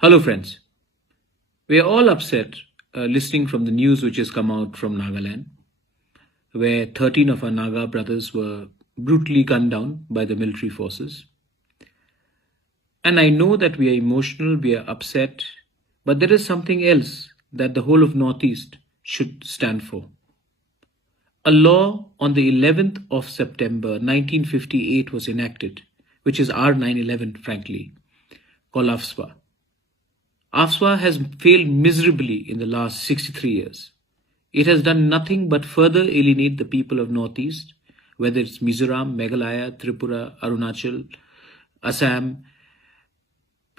Hello, friends. We are all upset listening from the news which has come out from Nagaland, where 13 of our Naga brothers were brutally gunned down by the military forces. And I know that we are emotional, we are upset, but there is something else that the whole of Northeast should stand for. A law on the 11th of September 1958 was enacted, which is our 9/11, frankly, called AFSPA. AFSPA has failed miserably in the last 63 years. It has done nothing but further alienate the people of Northeast, whether it's Mizoram, Meghalaya, Tripura, Arunachal, Assam,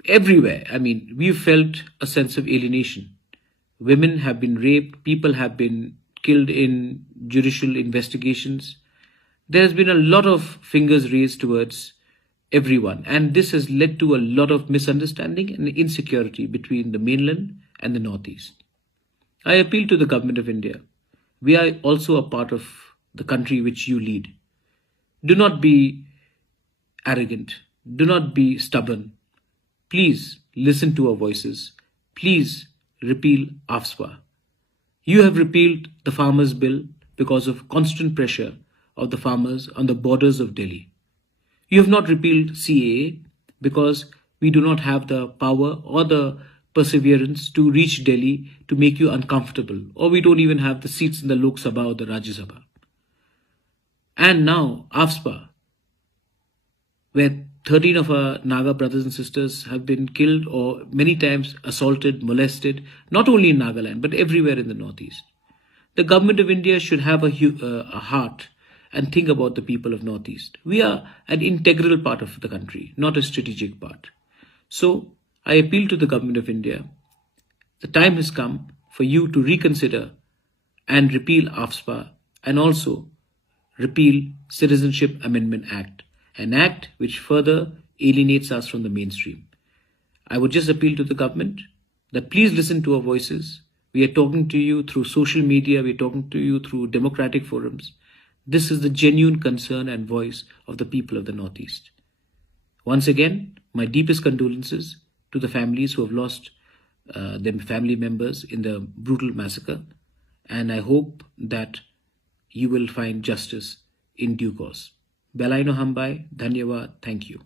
everywhere. I mean, we've felt a sense of alienation. Women have been raped, people have been killed in judicial investigations. There has been a lot of fingers raised towards everyone, and this has led to a lot of misunderstanding and insecurity between the mainland and the Northeast. I appeal to the government of India. We are also a part of the country which you lead. Do not be arrogant. Do not be stubborn. Please listen to our voices. Please repeal AFSPA. You have repealed the farmers' bill because of constant pressure of the farmers on the borders of Delhi. You have not repealed CAA because we do not have the power or the perseverance to reach Delhi to make you uncomfortable, or we don't even have the seats in the Lok Sabha or the Rajya Sabha. And now, AFSPA, where 13 of our Naga brothers and sisters have been killed or many times assaulted, molested, not only in Nagaland, but everywhere in the Northeast. The government of India should have a heart and think about the people of Northeast. We are an integral part of the country, not a strategic part. So I appeal to the government of India. The time has come for you to reconsider and repeal AFSPA and also repeal Citizenship Amendment Act, an act which further alienates us from the mainstream. I would just appeal to the government that please listen to our voices. We are talking to you through social media, we are talking to you through democratic forums. This is the genuine concern and voice of the people of the Northeast. Once again, my deepest condolences to the families who have lost their family members in the brutal massacre, and I hope that you will find justice in due course. Belaino Hambai, Dhanyawad, thank you.